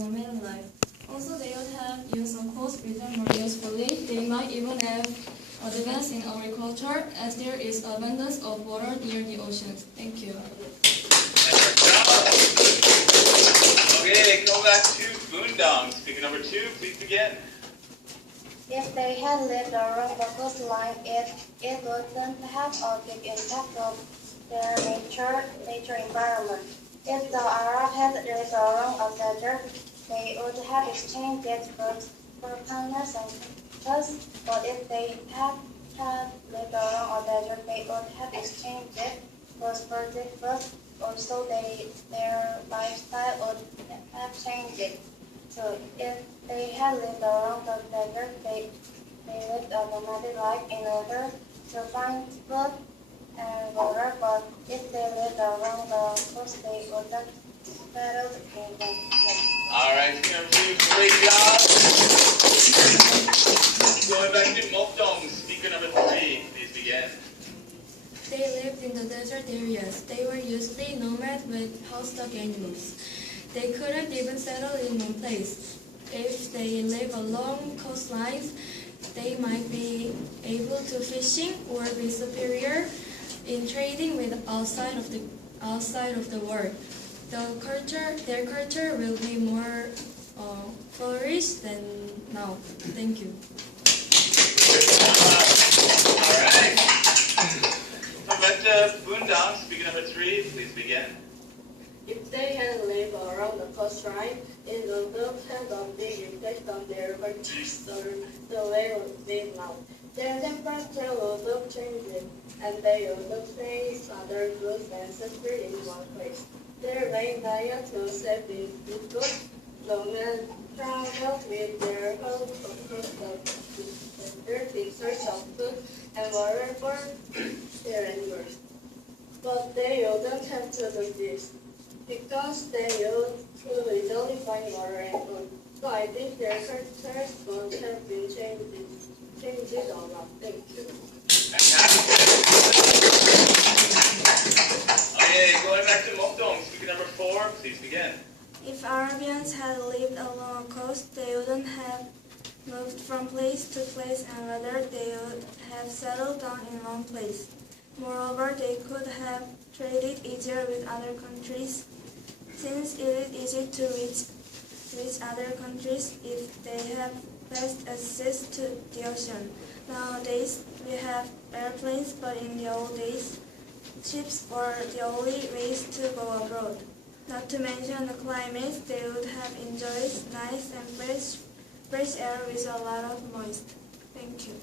normal life. Also, they would have used some course written more usefully. They might even have advanced in agriculture, as there is abundance of water near the oceans. Thank you. Okay, go back to Boondong. Speaker number 2, please begin. If they had lived around the coastline, it wouldn't have a big impact on their nature environment. If the Arab had lived around a desert, they would have exchanged its fruits for kindness and trust. But if they had lived around a desert, they would have exchanged it for spirited food. Also, their lifestyle would have changed. So if they had lived around the desert, they lived a nomadic life in order to find food and water. But if they lived around the coast, they would have settled in the lake. All right, speaker number 2, great job. Going back to Mokdong. Speaker number 3, please begin. They lived in the desert areas. They were usually nomad with housestock animals. They couldn't even settle in one place. If they live along coastlines, they might be able to fishing or be superior in trading with outside of the world. Their culture will be more flourished than now. Thank you. All right. Come back to Boondong. Speaker number 3, please begin. If they had lived around the coastline, it would not have a big impact on their culture or the way they live now. Their temperature would not change, and they would not face other goods and suffer in one place. Their main diet was heavy food. Nomad traveled with their homes across the desert in search of food and water for their animals. But they wouldn't have to do this, because they would easily find water and food. So I think their cultures would have been changed a lot. Thank you. Okay, going back to Mokdong. Speaker number 4, please begin. If Arabians had lived along a coast, they wouldn't have moved from place to place, and rather they would have settled down in one place. Moreover, they could have traded easier with other countries, since it is easy to reach other countries if they have fast access to the ocean. Nowadays, we have airplanes, but in the old days, ships were the only ways to go abroad. Not to mention the climate, they would have enjoyed nice and fresh air with a lot of moist. Thank you.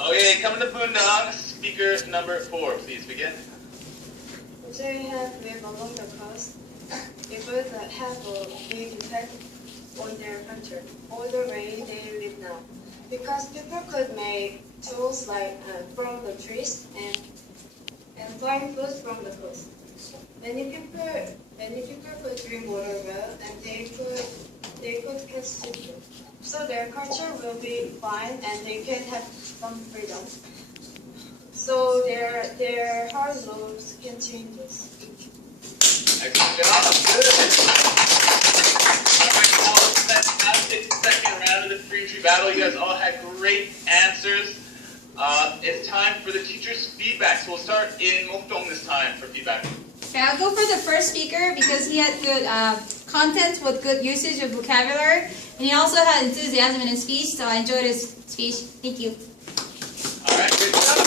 Okay, coming to Boondong. Speaker number 4, please begin. If they had lived along the coast, it would have a big impact on their culture, or the way they live now. Because people could make tools from the trees and find food from the coast. Many people could drink water well, and they could catch seafood. So their culture will be fine, and they can have some freedom. So their hard lives can change. Excellent job. Good. All right, now let's take the second round of the free entry battle. You guys all had great answers. It's time for the teacher's feedback. So we'll start in Mokdong this time for feedback. Okay, I'll go for the first speaker because he had good content with good usage of vocabulary, and he also had enthusiasm in his speech, so I enjoyed his speech. Thank you. All right, good job.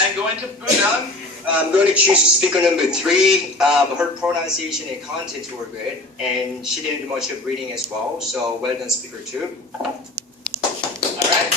And going to Boondong. I'm going to choose speaker number 3. Her pronunciation and content were good, and she didn't do much of reading as well, so well done, speaker 2. All right.